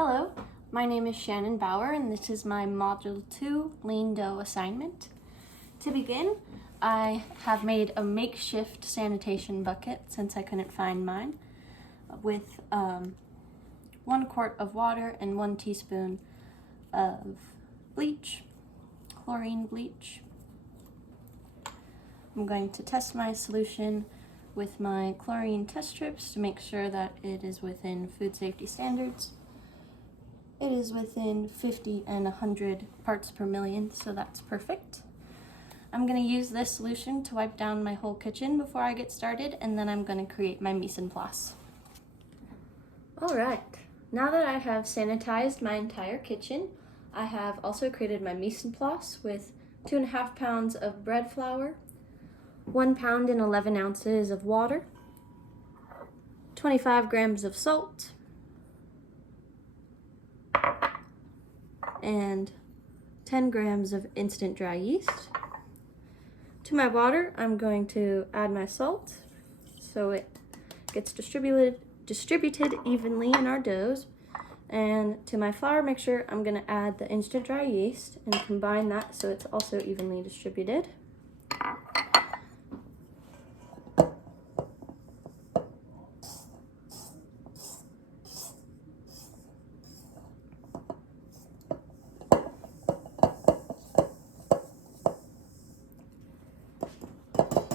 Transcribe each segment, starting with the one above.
Hello, my name is Shannon Bauer and this is my Module 2 Lean Dough assignment. To begin, I have made a makeshift sanitation bucket since I couldn't find mine with 1 quart of water and 1 teaspoon of bleach, chlorine bleach. I'm going to test my solution with my chlorine test strips to make sure that it is within food safety standards. It is within 50 and 100 parts per million, so that's perfect. I'm going to use this solution to wipe down my whole kitchen before I get started, and then I'm going to create my mise en place. Alright, now that I have sanitized my entire kitchen, I have also created my mise en place with 2.5 pounds of bread flour, 1 pound and 11 ounces of water, 25 grams of salt, and 10 grams of instant dry yeast. To my water, I'm going to add my salt so it gets distributed evenly in our doughs. And to my flour mixture, I'm going to add the instant dry yeast and combine that so it's also evenly distributed.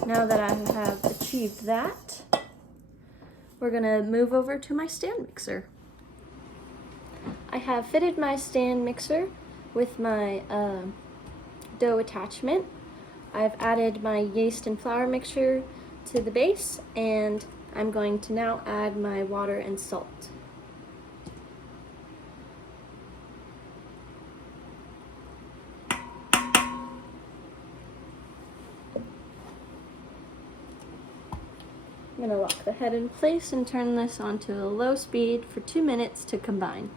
Now that I have achieved that, we're going to move over to my stand mixer. I have fitted my stand mixer with my dough attachment. I've added my yeast and flour mixture to the base, and I'm going to now add my water and salt. I'm going to lock the head in place and turn this onto a low speed for 2 minutes to combine.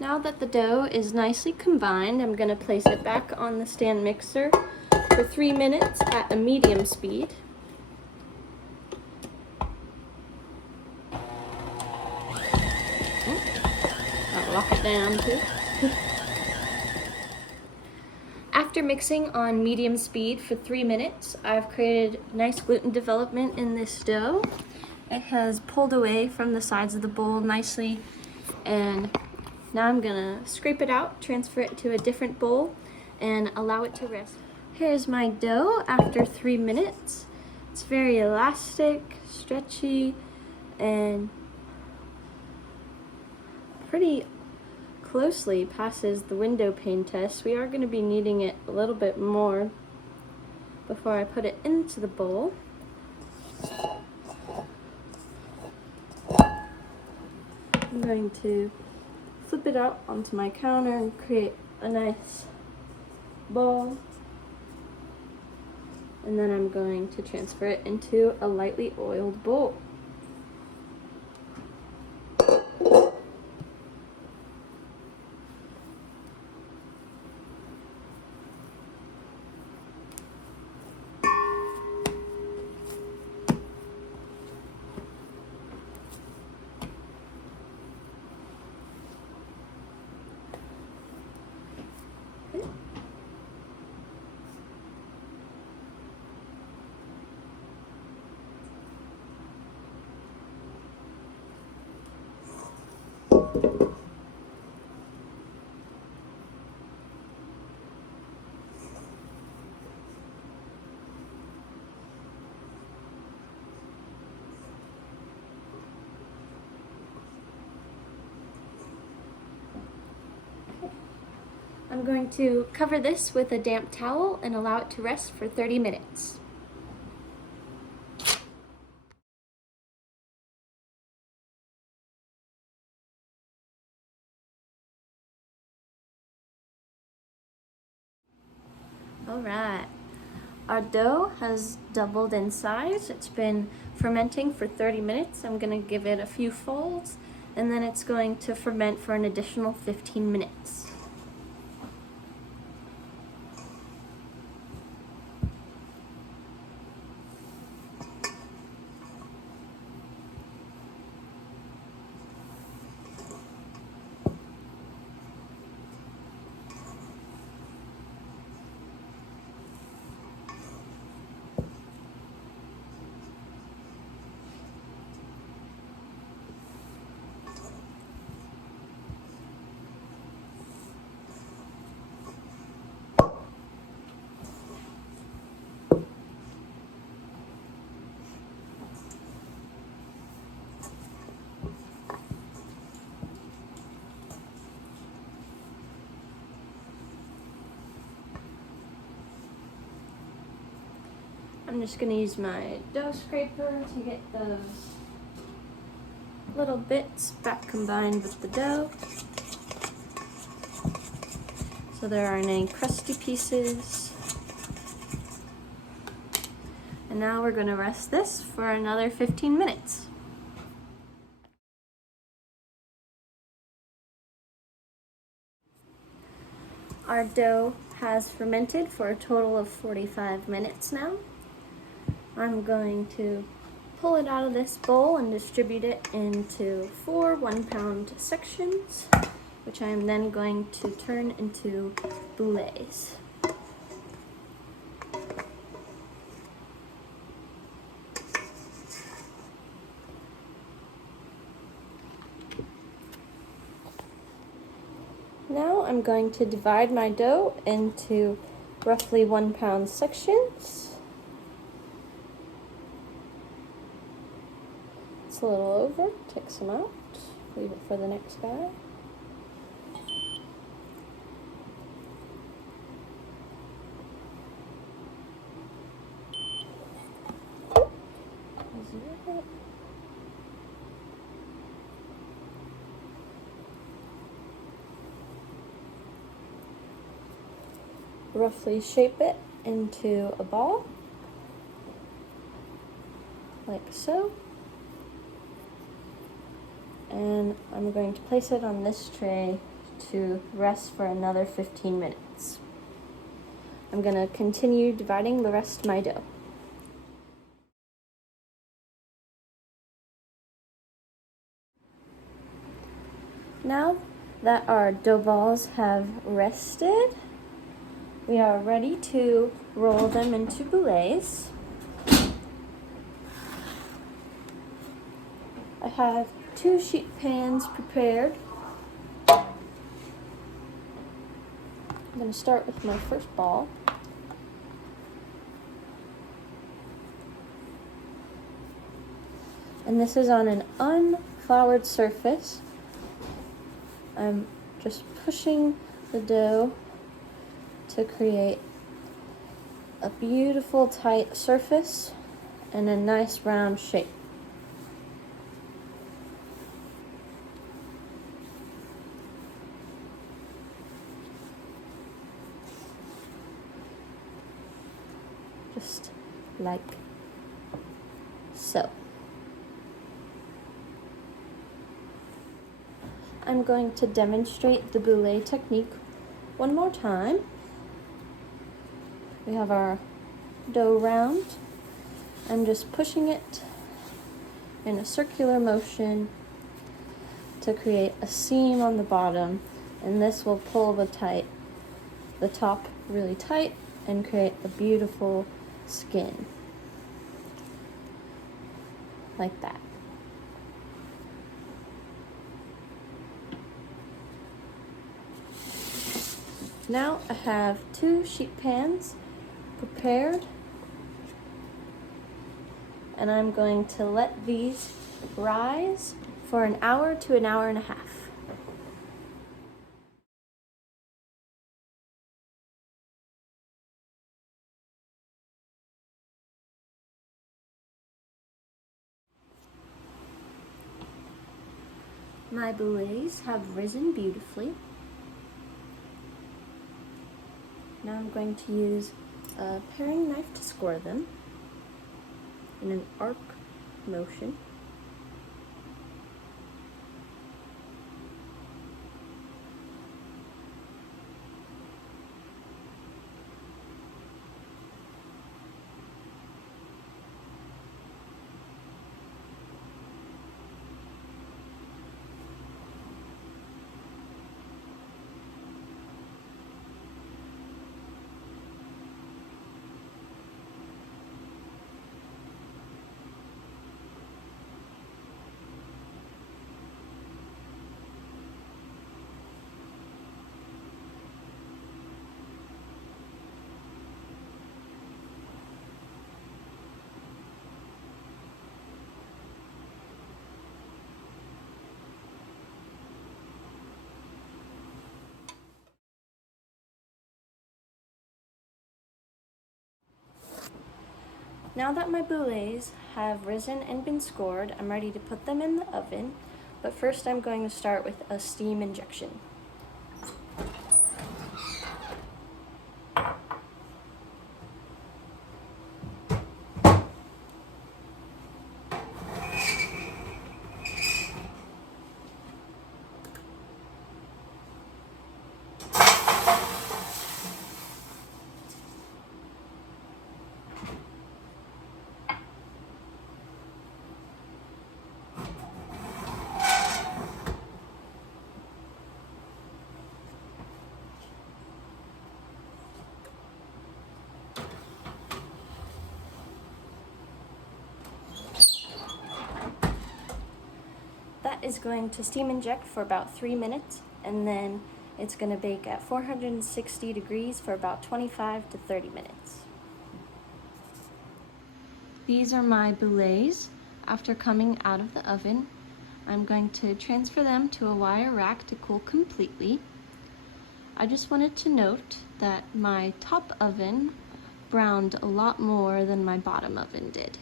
Now that the dough is nicely combined, I'm going to place it back on the stand mixer for 3 minutes at a medium speed. I'll lock it down too. After mixing on medium speed for 3 minutes, I've created nice gluten development in this dough. It has pulled away from the sides of the bowl nicely, and now I'm gonna scrape it out, transfer it to a different bowl, and allow it to rest. Here's my dough after 3 minutes. It's very elastic, stretchy, and pretty closely passes the window pane test. We are going to be needing it a little bit more before I put it into the bowl. I'm going to flip it out onto my counter and create a nice ball. And then I'm going to transfer it into a lightly oiled bowl. I'm going to cover this with a damp towel and allow it to rest for 30 minutes. Alright, our dough has doubled in size. It's been fermenting for 30 minutes. I'm going to give it a few folds, and then it's going to ferment for an additional 15 minutes. I'm just going to use my dough scraper to get those little bits back combined with the dough, so there aren't any crusty pieces. And now we're going to rest this for another 15 minutes. Our dough has fermented for a total of 45 minutes now. I'm going to pull it out of this bowl and distribute it into 4 1-pound sections, which I am then going to turn into boules. Now I'm going to divide my dough into roughly 1-pound sections. It's a little over, take some out, leave it for the next guy. Roughly shape it into a ball, like so. And I'm going to place it on this tray to rest for another 15 minutes. I'm going to continue dividing the rest of my dough. Now that our dough balls have rested, we are ready to roll them into boules. I have 2 sheet pans prepared. I'm going to start with my first ball. And this is on an unfloured surface. I'm just pushing the dough to create a beautiful tight surface and a nice round shape. Just like so. I'm going to demonstrate the boule technique one more time. We have our dough round. I'm just pushing it in a circular motion to create a seam on the bottom, and this will pull the top really tight and create a beautiful skin, like that. Now I have 2 sheet pans prepared, and I'm going to let these rise for an hour to an hour and a half. My boules have risen beautifully. Now I'm going to use a paring knife to score them in an arc motion. Now that my boulets have risen and been scored, I'm ready to put them in the oven, but first I'm going to start with a steam injection. That is going to steam inject for about 3 minutes, and then it's going to bake at 460 degrees for about 25 to 30 minutes. These are my boulets after coming out of the oven. I'm going to transfer them to a wire rack to cool completely. I just wanted to note that my top oven browned a lot more than my bottom oven did.